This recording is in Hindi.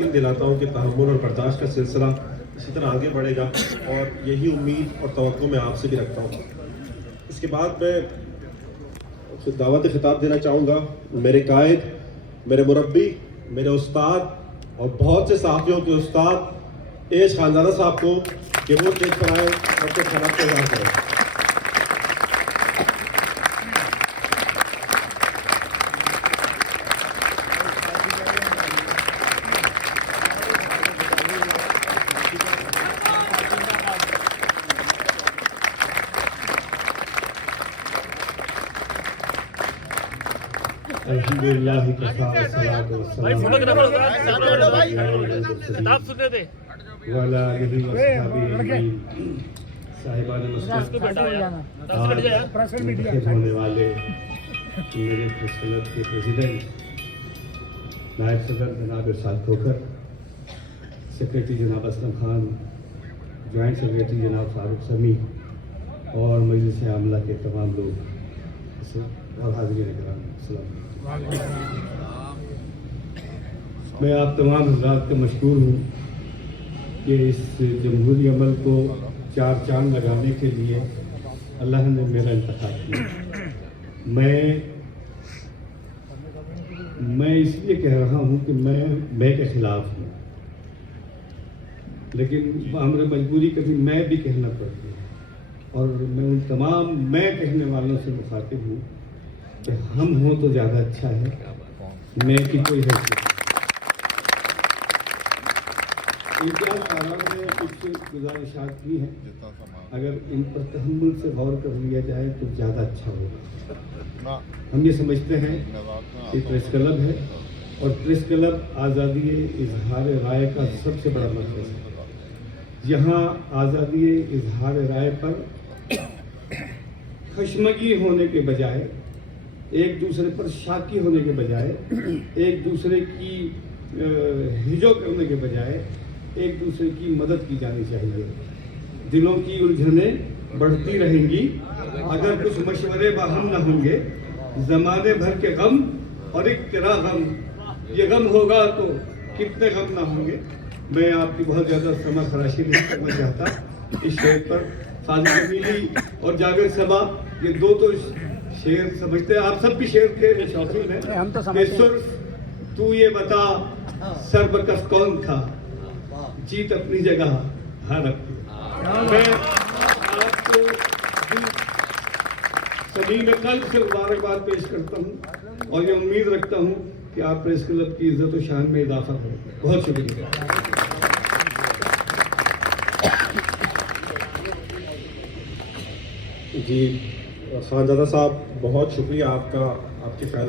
यकीन दिलाता हूँ कि तहम्मुल और बर्दाश्त का सिलसिला इसी तरह आगे बढ़ेगा और यही उम्मीद और तवक्को मैं आपसे भी रखता हूँ। इसके बाद मैं दावत खिताब देना चाहूँगा मेरे कायद, मेरे मुरब्बी, मेरे उस्ताद और बहुत से साथियों के उस्ताद एश खानजादा साहब को कि वो स्टेज पर आए और अपने खिलाफ को इज़हार करें। अल्हम्दुलिल्लाह भाई फोटोग्राफर खिताब सुनने दे साहिबान होने वाले मेरे प्रेस क्लब के प्रेसिडेंट नायब सदर जनाब इरशाद खोखर, सेक्रेटरी जनाब असलम खान, जॉइंट सेक्रेटरी जनाब फारूक समी और मजलिस आमला के तमाम लोग और हाज़रीन किराम, अस्सलाम। मैं आप तमाम हज़रात का मशकूर हूँ कि इस जमहूरी अमल को चार चांद लगाने के लिए अल्लाह ने मेरा इंतखाब किया। मैं इसलिए कह रहा हूँ कि मैं के ख़िलाफ़ हूँ, लेकिन हमें मजबूरी कभी मैं भी कहना पड़ती है और मैं उन तमाम मैं कहने वालों से मुखातिब हूँ कि हम हों तो ज़्यादा अच्छा है, मैं की कोई हैसियत। इम्तियाज़ साहब ने कुछ गुजारिशात की हैं, अगर इन पर तहम्मुल से गौर कर लिया जाए तो ज़्यादा अच्छा होगा। हम ये समझते हैं कि प्रेस क्लब है और प्रेस क्लब आज़ादी इजहार राय का सबसे बड़ा मरकज़ है। यहाँ आज़ादी इजहार राय पर खशमगी होने के बजाय, एक दूसरे पर शाकी होने के बजाय, एक दूसरे की हिजो करने के बजाय एक दूसरे की मदद की जानी चाहिए। दिलों की उलझनें बढ़ती रहेंगी अगर कुछ मशवरे बाहम न होंगे। ज़माने भर के गम और एक तेरा गम, ये गम होगा तो कितने गम ना होंगे। मैं आपकी बहुत ज़्यादा समा खराशी नहीं करना चाहता। इस शेर पर फाजिल जमीली और जावेद सबा, ये दो तो शेर समझते हैं, आप सब भी शेर के शौकीन हैं। हम तो समझते हैं। तू ये बता सर्वकस कौन था, जीत अपनी जगह हाँ रखती। मैं आपको समीम कल्ब से मुबारकबाद पेश करता हूँ और ये उम्मीद रखता हूँ कि आप प्रेस क्लब की इज्जत और शान में इजाफा करेंगे। बहुत शुक्रिया जी। खानजादा साहब, बहुत शुक्रिया आपका, आपके ख्याल